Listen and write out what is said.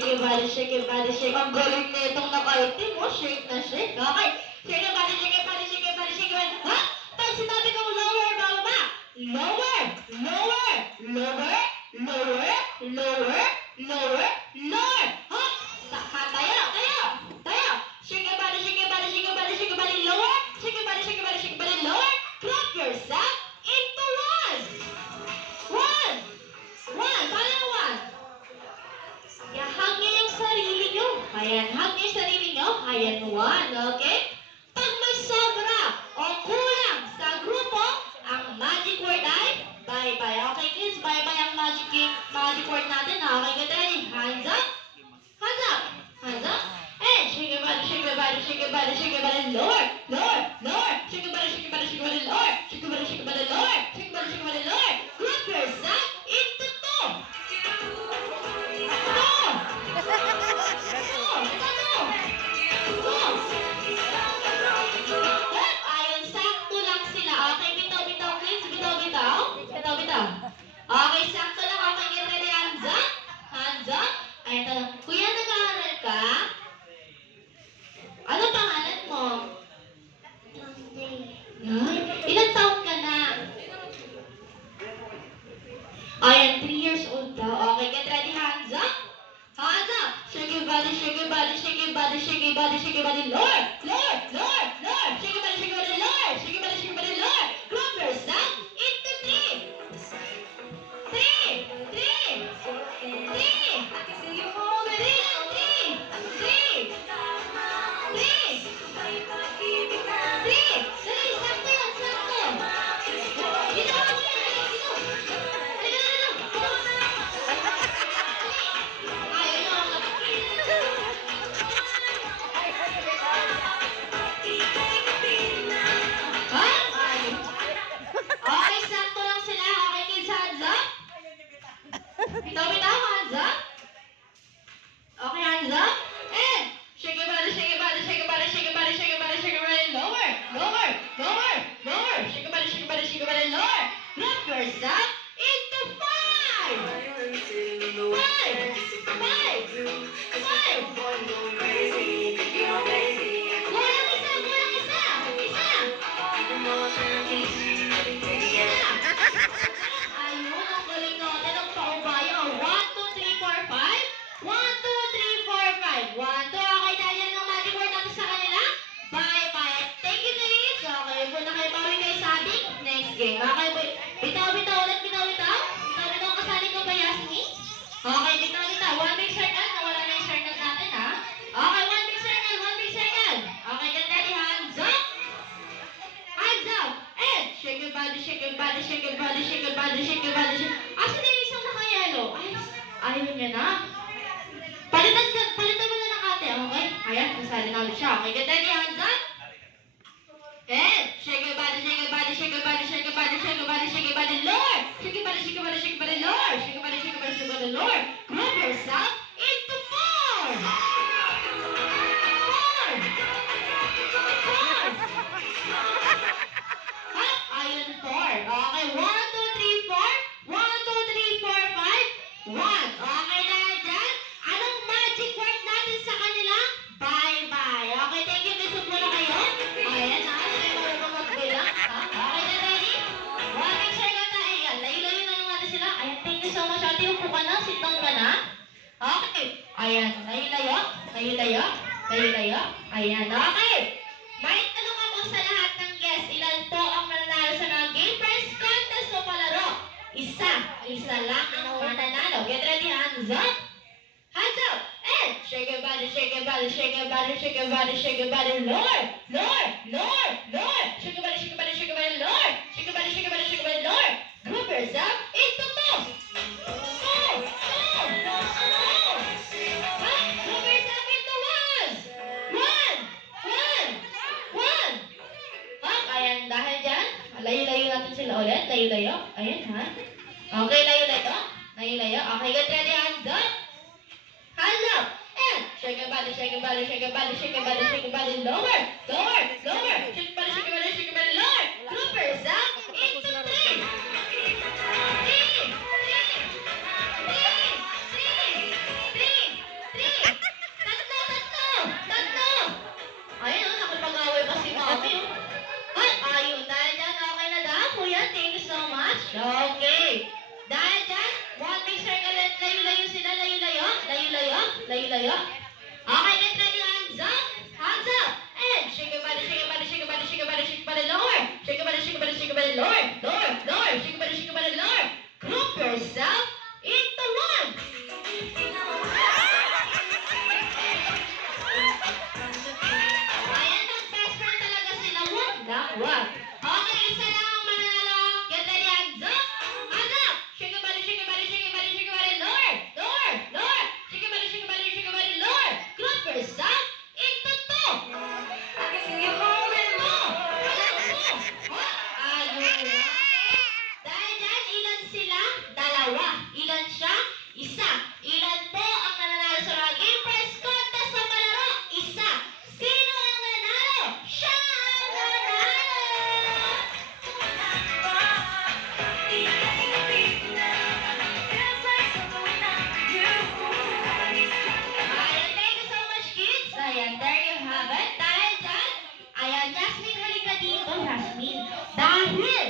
shake your body, shake. Ang galing na itong nakaitim mo. Shake na shake. Okay. Shake your body, shake your body, shake your body, shake your body. Ha? Pag sinabi kong lower, baba. Lower, lower, lower, lower, lower, lower, lower. Ha? Tayo, tayo, tayo. Shake your body, shake your body, shake your body, shake your body, lower. Shake your body, shake your body, shake your body, lower. Clap yourself into one. One. One. Paano one? Hang niyo yung sarili niyo. Ayan, hang niyo yung sarili niyo. Ayan, one. Okay? Pag may sobra o kulang sa grupo, ang magic word ay bye-bye. Okay, kids? Bye-bye ang magic word natin. Okay, get ready? Hands up. Hands up. Hands up. And shake your body, shake your body, shake your body, shake your body, lower, lower, lower. Shake your body, shake your body, shake your body, lower. Shake your body, shake your body, lower. Shake your body, shake your body, lower. Group yourself into two. Ayun, sakto lang sila. Okay, bitaw-bitaw, kids. Bitaw-bitaw. Bitaw-bitaw. Okay, sakto lang. Okay, get ready. Hands up. Hands up. Ayun, tanong. Kuya, nag-aaral ka? Ano pangalan mo? Ay, ilang taon ka na? Ayan, 3 years old daw. Okay, get ready. Hands up. Hands up. Shake your body, shake your body, shake your body, shake your body, shake your body, lower, lower, lower, lower. Shake your body, shake your body, lower. Shake your body, shake your body, lower. Group yourself into three. Three. Three. Three. Three. Three. Three. Three. Dali, sakto yan, sakto. Dito ako yan, dito. Okay, sakto lang sila. Okay, kids, hands up. Bitaw-bitaw, hands up. Okay, hands up. And shake your body, shake your body, shake your body, shake your body, shake your body, shake your body, lower, lower, lower, lower. Shake your body, shake your body, shake your body, lower. Group yourself into five. Five. Five. Five. Kulang isa, kulang isa. Isa. Ayun, ang galing natin ang paubaya. 1, 2, 3, 4, 5. 1, 2, 3, 4, 5. 1, 2. Okay, dahil yan ang magic word natin sa kanila. Bye-bye. Thank you, kids. Okay, po na kayo bawi kayo sa ating next game. Okay, bitaw-bitaw ulit, bitaw-bitaw. Bitaw-bitaw kasali ko ba, Yasmin? Okay, bitaw-bitaw. One big circle. Nawala na yung circle natin, ha? Okay, one big circle, one big circle. Okay, get ready. Hands up. Hands up. And shake your body, shake your body, shake your body, shake your body, shake your body, shake. Asan yung isang naka-yellow? Ay, ayaw niya na. Palitan mo na ng ate, okay? Ayan, nasali na ulit siya. Okay, get ready, hands up. And shake your body, shake your body, shake your body, shake your body, shake your body, shake your body, lower. Shake your body, shake your body, shake your body, lower. Shake your body, shake your body, shake your body, lower. Group yourself into four. Four. Four. Ayun, 4. Okay, 1, 2, 3, 4. 1, 2, 3, 4, 5. 1. Okay na dyan. Anong magic word natin sa kanila? Bye-bye. Okay, thank you. May supo na kayo. Ayan, ha? Hindi mo naman magbilang. Okay na, ready? One big circle na. Ayan, layo-layo na lang natin sila. Ayan, thank you so much. Ate, upo ka na. Sit down ka na. Okay. Ayan, layo-layo. Layo-layo. Layo-layo. Ayan, okay. May tanong ako sa lahat ng guests. Ilan po ang mananalo sa mga game prize contest o palaro? Isa. Isa lang ang mananalo. Get ready, hands up. Hands up. And shake your body, shake your body, shake your body, shake your body, shake your body, lower, lower, lower, lower. Shake your body, shake your body, shake your body, lower. Shake your body, shake your body, shake your body, lower. Group yourself into two. Two. Two. Two. Group yourself into one. One. One. One. Ayan, dahil dyan, layo-layo natin sila ulit. Layo-layo. Ayan, ha? Okay, layo-layo. Layo-layo. Okay, get ready, hands up. Hands up. And shake your body, shake your body, shake your body, shake your body, shake your body, lower, lower, lower. Shake your body, shake your body, shake your body, lower. Group yourself into three. Three. Three. Three. Three. Three. Layo-layo. Okay, get ready, hands up. Hands up. And shake your body, shake your body, shake your body, shake your body, shake your body, lower. Shake your body, shake your body, shake your body, lower. Lower, lower. Shake your body, shake your body, lower. Group yourself into one. Ayan, mag-best friend talaga sila. Wag na, wag. Okay, isa lang ang mananalo. Get ready, hands up. Hands up. Shake your body, shake your body, shake your body, shake your body, lower. Lower, lower. Shake your body, shake your body, shake your body, lower. Group yourself into two. Dahil dyan, ilan sila? Dalawa. Ilan siya? Isa. Ilan po ang nananalo sa mga Game Press Contest sa palaro? Isa. Sino ang nanalo? Siya ang nanalo! Ayan, thank you so much, kids. Ayan, there you have it. Dahil dyan, ayan, Jasmine, halika dito, Jasmine. Dahil